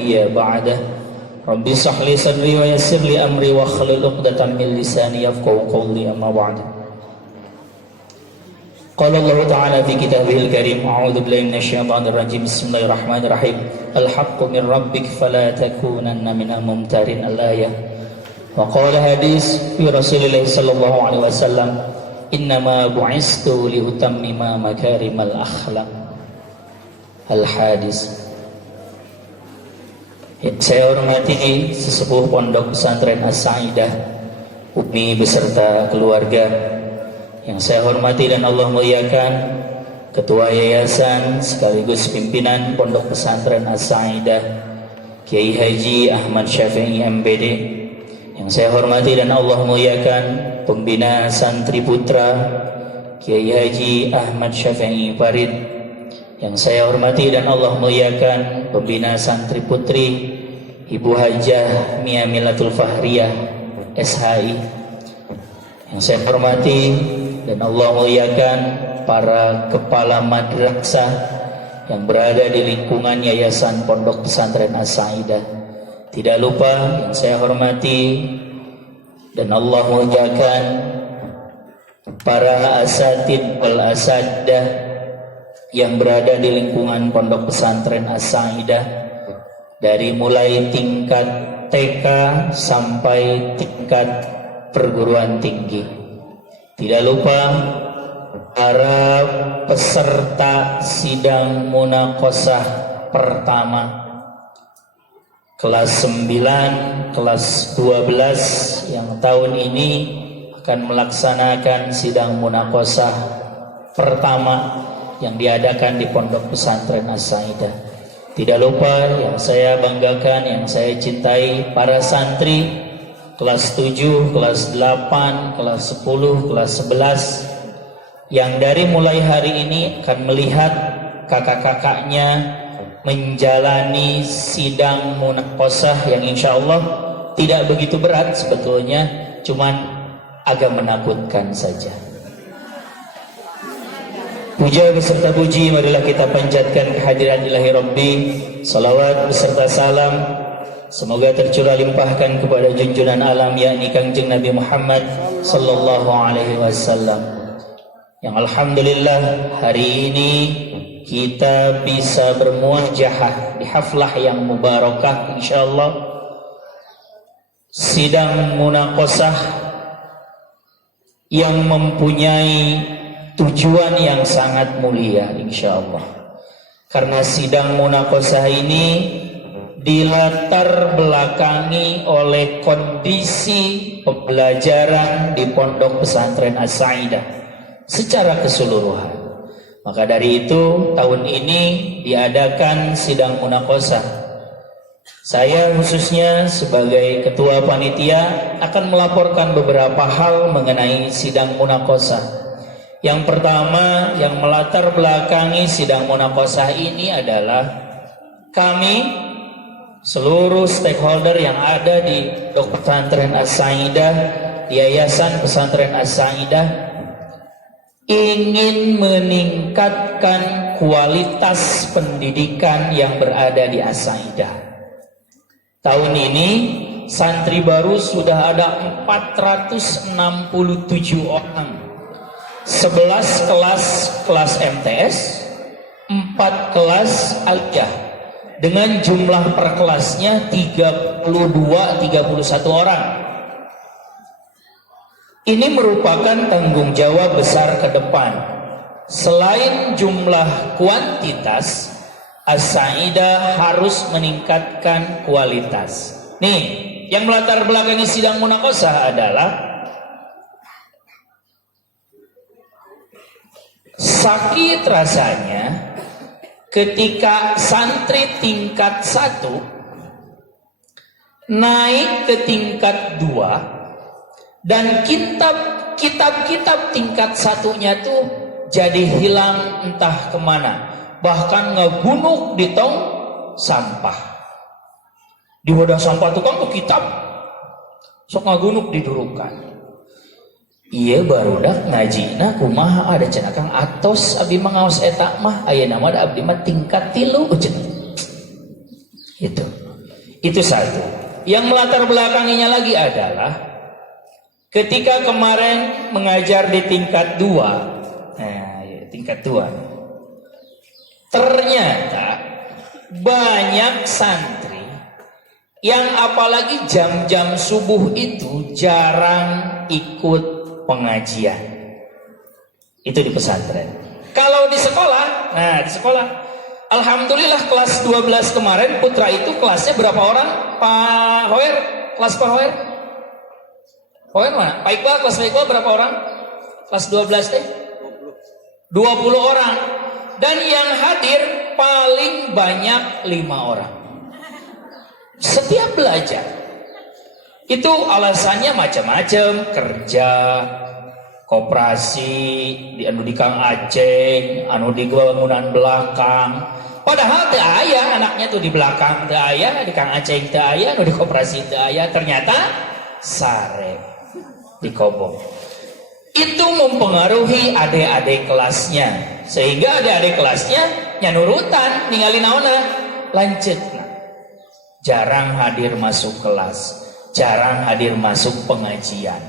nabiyya ba'dah. Rabbi shrah li sadri wa yassir li amri wa hlul 'uqdatam min lisani yafqahu qawli, amma ba'du. Qala Allah Ta'ala fi kitabihil karim, a'udzu billahi minasyaitonir rajim, bismillahirrahmanirrahim. Al-haqqu min rabbik fala takunanna minal mumtarin, al-ayah. Wa qala hadis fi Rasulillah sallallahu alaihi wasallam, innama bu'istu li utammima makarimal akhlaq. Al-hadis. Saya hormati sesepuh pondok pesantren As-Saidah, Umi beserta keluarga. Yang saya hormati dan Allah muliakan Ketua Yayasan sekaligus pimpinan Pondok Pesantren As-Saidah, Kiai Haji Ahmad Syafi'i MBD. Yang saya hormati dan Allah muliakan Pembina Santri Putra, Kiai Haji Ahmad Syafi'i Farid. Yang saya hormati dan Allah muliakan Pembina Santri Putri, Ibu Hajah Mia Milatul Fahriyah SHI. Yang saya hormati dan Allah muliakan para kepala madrasah yang berada di lingkungan Yayasan Pondok Pesantren As-Saidah. Tidak lupa yang saya hormati dan Allah muliakan para asatid wal asadah yang berada di lingkungan Pondok Pesantren As-Saidah, dari mulai tingkat TK sampai tingkat perguruan tinggi. Tidak lupa para peserta sidang munaqashah pertama kelas 9, kelas 12 yang tahun ini akan melaksanakan sidang munaqashah pertama yang diadakan di Pondok Pesantren As-Saidah. Tidak lupa yang saya banggakan, yang saya cintai, para santri kelas 7, kelas 8, kelas 10, kelas 11 yang dari mulai hari ini akan melihat kakak-kakaknya menjalani sidang munaqashah yang insya Allah tidak begitu berat sebetulnya, cuman agak menakutkan saja. Puja beserta puji marilah kita panjatkan kehadiran ilahi Rabbi. Salawat beserta salam semoga tercurah limpahkan kepada junjungan alam, yakni Kangjeng Nabi Muhammad sallallahu alaihi wasallam, yang alhamdulillah hari ini kita bisa bermuajahah di haflah yang mubarakah insyaallah, sidang munaqashah yang mempunyai tujuan yang sangat mulia insyaallah. Karena sidang munaqashah ini dilatar belakangi oleh kondisi pembelajaran di Pondok Pesantren As-Saidah secara keseluruhan. Maka dari itu tahun ini diadakan sidang munaqashah. Saya khususnya sebagai ketua panitia akan melaporkan beberapa hal mengenai sidang munaqashah. Yang pertama yang melatar belakangi sidang munaqashah ini adalah kami seluruh stakeholder yang ada di Pondok Pesantren As-Saidah, di Yayasan Pesantren As-Saidah, ingin meningkatkan kualitas pendidikan yang berada di As-Saidah. Tahun ini santri baru sudah ada 467 orang, 11 kelas MTS, 4 kelas Aliyah, dengan jumlah per kelasnya 31 orang. Ini merupakan tanggung jawab besar ke depan. Selain jumlah kuantitas, As-Saidah harus meningkatkan kualitas. Nih, yang melatar belakangi sidang munaqashah adalah sakit rasanya ketika santri tingkat 1 naik ke tingkat 2 dan kitab-kitab tingkat 1-nya tuh jadi hilang entah kemana, bahkan ngegunuk di tong sampah. Di wadah sampah tukang tuh kitab sok ngagunuk didurukan. Iya barudak ngajina kumaha ada cenah Kang atos abdi mangaos eta mah aya nama da abdi mah tingkat 3 cenah. Itu satu. Yang melatar belakanginya lagi adalah ketika kemarin mengajar di tingkat 2. Nah, tingkat 2. Ternyata banyak santri yang apalagi jam-jam subuh itu jarang ikut pengajian. Itu di pesantren. Kalau di sekolah, alhamdulillah kelas 12 kemarin putra itu kelasnya berapa orang? Pak Hoer, kelas Pak Hoer? Hoer mana? Pak Iqbal, kelas Pak Iqbal berapa orang? Kelas 12 teh? 20 orang. Dan yang hadir paling banyak 5 orang. Setiap belajar itu alasannya macam-macam, kerja, koperasi, di Kang Aceh, di bangunan belakang. Padahal teu aya anaknya tuh di belakang, teu aya di Kang Aceh, teu aya di koperasi, teu aya. Ternyata sare di Kobong. Itu mempengaruhi adik-adik kelasnya, sehingga adik-adik kelasnya nyanurutan ningali naonna lanceutna. Jarang hadir masuk kelas, jarang hadir masuk pengajian,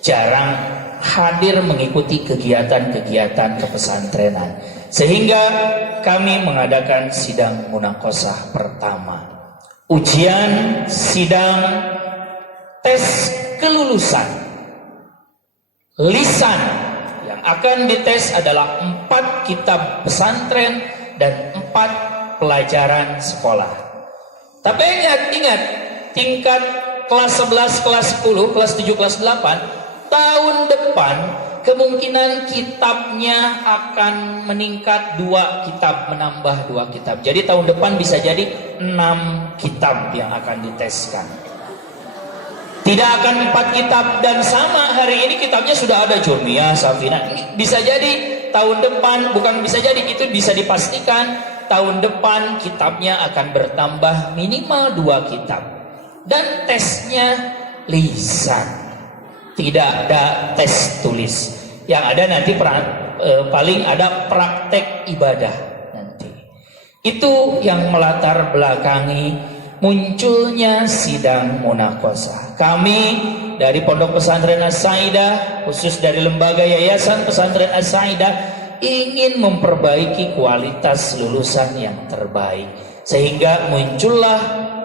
jarang hadir mengikuti kegiatan-kegiatan kepesantrenan. Sehingga kami mengadakan sidang munaqosyah pertama. Ujian sidang tes kelulusan lisan. Yang akan dites adalah 4 kitab pesantren dan 4 pelajaran sekolah. Tapi ingat, tingkat kelas 11, kelas 10, kelas 7, kelas 8, tahun depan kemungkinan kitabnya akan meningkat 2 kitab, menambah 2 kitab. Jadi tahun depan bisa jadi 6 kitab yang akan diteskan. Tidak akan 4 kitab, dan sama hari ini kitabnya sudah ada Jurmiyah, Safina. Ini bisa jadi tahun depan, bukan bisa jadi, itu bisa dipastikan tahun depan kitabnya akan bertambah minimal 2 kitab. Dan tesnya lisan, tidak ada tes tulis. Yang ada nanti paling ada praktek ibadah nanti. Itu yang melatar belakangi munculnya sidang munaqosyah. Kami dari Pondok Pesantren As-Saidah, khusus dari lembaga Yayasan Pesantren As-Saidah, ingin memperbaiki kualitas lulusan yang terbaik, sehingga muncullah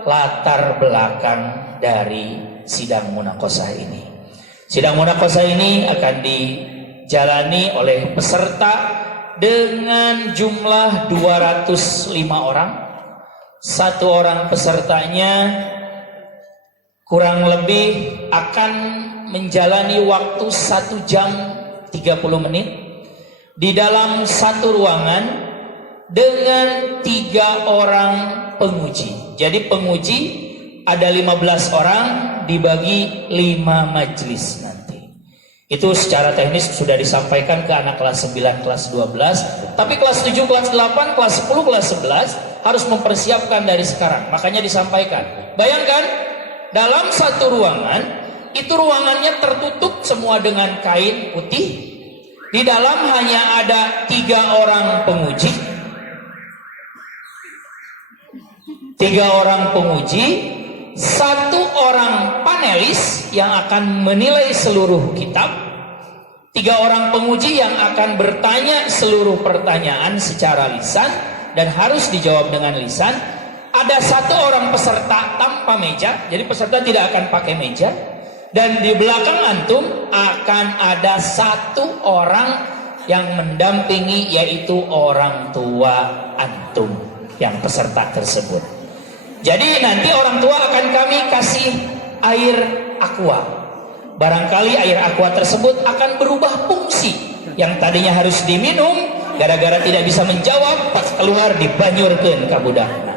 latar belakang dari sidang munaqosyah ini. Sidang munaqosyah ini akan dijalani oleh peserta dengan jumlah 205 orang. 1 orang pesertanya kurang lebih akan menjalani waktu 1 jam 30 menit di dalam 1 ruangan dengan 3 orang penguji. Jadi penguji ada 15 orang dibagi 5 majelis nanti. Itu secara teknis sudah disampaikan ke anak kelas 9, kelas 12. Tapi kelas 7, kelas 8, kelas 10, kelas 11 harus mempersiapkan dari sekarang. Makanya disampaikan. Bayangkan dalam 1 ruangan, itu ruangannya tertutup semua dengan kain putih. Di dalam hanya ada 3 orang penguji. 3 orang penguji, 1 orang panelis yang akan menilai seluruh kitab. 3 orang penguji yang akan bertanya seluruh pertanyaan secara lisan dan harus dijawab dengan lisan. Ada 1 orang peserta tanpa meja, jadi peserta tidak akan pakai meja. Dan di belakang antum akan ada 1 orang yang mendampingi, yaitu orang tua antum yang peserta tersebut. Jadi nanti orang tua akan kami kasih air aqua. Barangkali air aqua tersebut akan berubah fungsi. Yang tadinya harus diminum, gara-gara tidak bisa menjawab, pas keluar dibanyurkeun ka budakna.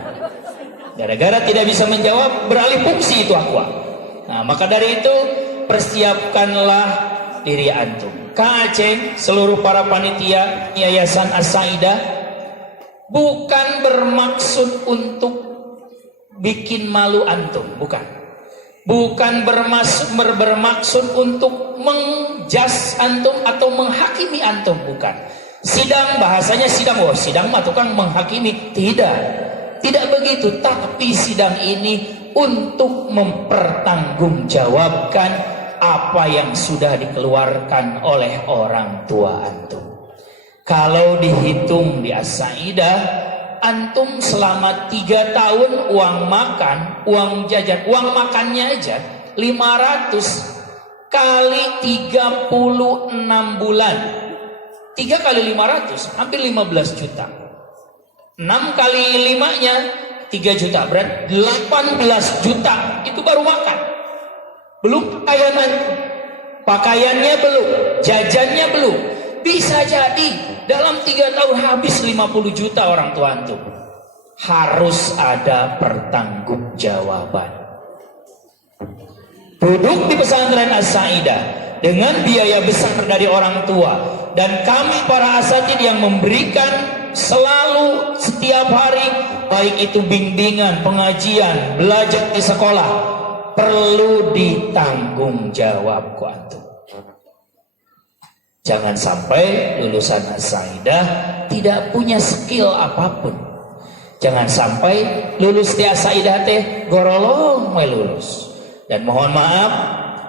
Gara-gara tidak bisa menjawab, beralih fungsi itu aqua. Nah, maka dari itu persiapkanlah diri antum. Kang Aceh, seluruh para panitia Yayasan As-Saidah bukan bermaksud untuk bikin malu antum, bukan. Bukan bermaksud untuk menjas antum atau menghakimi antum, bukan. Sidang, bahasanya sidang, sidang mah tukang menghakimi, tidak. Tidak begitu, tapi sidang ini untuk mempertanggungjawabkan apa yang sudah dikeluarkan oleh orang tua antum. Kalau dihitung di As-Saidah, antum selama 3 tahun uang makan, uang jajan, uang makannya aja 500 kali 36 bulan. 3 kali 500 hampir 15 juta. 6 kali 5-nya 3 juta, berarti 18 juta. Itu baru makan. Belum pakaiannya belum, jajannya belum. Bisa jadi dalam 3 tahun habis 50 juta orang tua antum. Harus ada pertanggungjawaban. Duduk di pesantren As-Saidah dengan biaya besar dari orang tua, dan kami para asatidz yang memberikan selalu setiap hari, baik itu bimbingan, pengajian, belajar di sekolah, perlu ditanggung jawab ku antum. Jangan sampai lulusan As-Saidah tidak punya skill apapun. Jangan sampai lulus di As-Saidah teh gorolong we lulus. Dan mohon maaf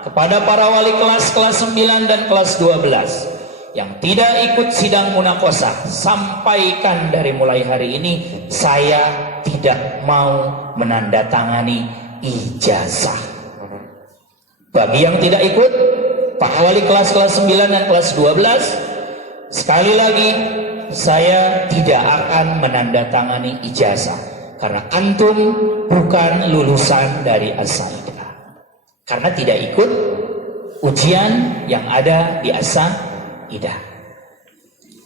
kepada para wali kelas 9 dan kelas 12 yang tidak ikut sidang munakosah, sampaikan dari mulai hari ini saya tidak mau menandatangani ijazah. Bagi yang tidak ikut, Pak Wali kelas 9 dan kelas 12, sekali lagi saya tidak akan menandatangani ijazah karena antum bukan lulusan dari As-Saidah, karena tidak ikut ujian yang ada di As-Saidah.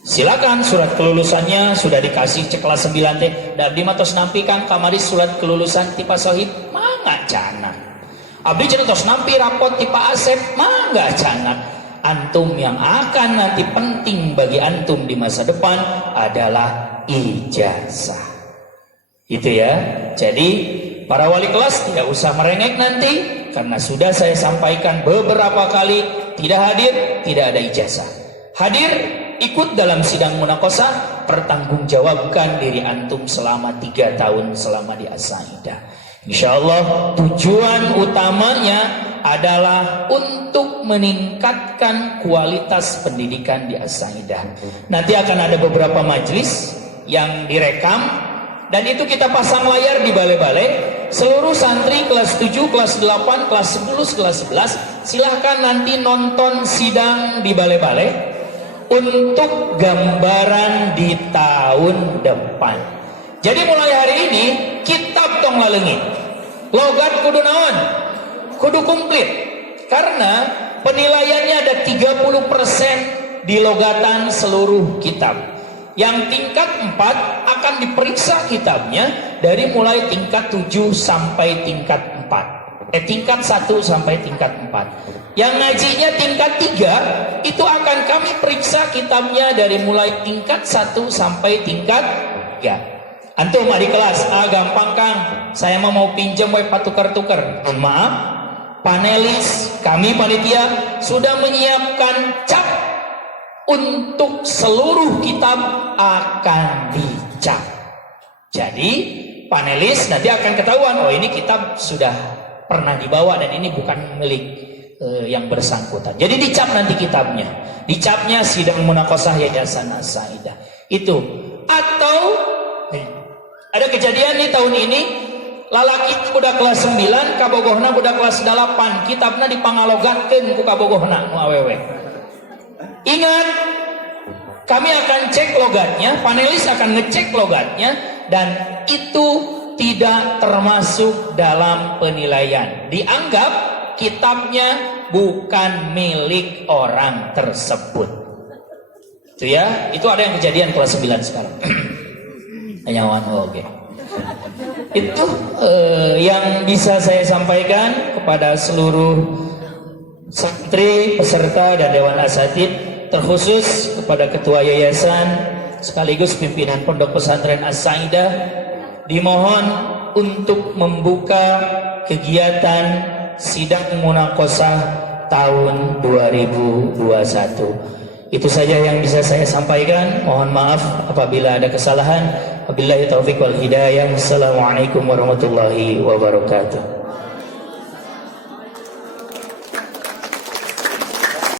Silakan surat kelulusannya sudah dikasih cek kelas 9 teh. Abdi matos nampikan kamari surat kelulusan tipe sohib mangga cana. Abdi cenah nampi rapot tipe Asep mangga cana. Antum yang akan nanti penting bagi antum di masa depan adalah ijazah. Itu ya. Jadi para wali kelas tidak usah merengek nanti, karena sudah saya sampaikan beberapa kali, tidak hadir tidak ada ijazah. Hadir ikut dalam sidang munakosah, pertanggungjawabkan diri antum selama 3 tahun selama di As-Saidah. Insyaallah tujuan utamanya adalah untuk meningkatkan kualitas pendidikan di As-Saidah. Nanti akan ada beberapa majelis yang direkam, dan itu kita pasang layar di balai-balai. Seluruh santri kelas 7, kelas 8, kelas 10, kelas 11 silahkan nanti nonton sidang di balai-balai untuk gambaran di tahun depan. Jadi mulai hari ini kitab tong lalengit, logat kudu naon, kudu komplit, karena penilaiannya ada 30% di logatan seluruh kitab. Yang tingkat 4 akan diperiksa kitabnya dari mulai tingkat 7 sampai tingkat 4. Tingkat 1 sampai tingkat 4. Yang ngajinya tingkat 3 itu akan kami periksa kitabnya dari mulai tingkat 1 sampai tingkat 3. Antum adik kelas, gampang Kang, saya mau pinjam we patukar-tukar. Maaf, panelis kami panitia sudah menyiapkan cap untuk seluruh kitab akan dicap. Jadi panelis nanti akan ketahuan, oh ini kitab sudah pernah dibawa dan ini bukan milik yang bersangkutan. Jadi dicap nanti kitabnya. Dicapnya sidang munakosah Yayasan As-Saidah. Itu. Atau ada kejadian nih tahun ini, lalaki budak kelas 9, kabogohna budak kelas 8, kitabna dipangalogakeun ku kabogohna nu awewe. Ingat, kami akan cek logatnya, panelis akan ngecek logatnya, dan itu tidak termasuk dalam penilaian. Dianggap kitabnya bukan milik orang tersebut. Itu ya, itu ada yang kejadian kelas 9 sekarang. Nyawan oke. Itu yang bisa saya sampaikan kepada seluruh santri, peserta dan dewan asatidz, terkhusus kepada ketua yayasan sekaligus pimpinan pondok pesantren As-Saidah, dimohon untuk membuka kegiatan sidang munakosah tahun 2021. Itu saja yang bisa saya sampaikan. Mohon maaf apabila ada kesalahan. Wabillahi taufiq wal hidayah. Assalamualaikum warahmatullahi wabarakatuh.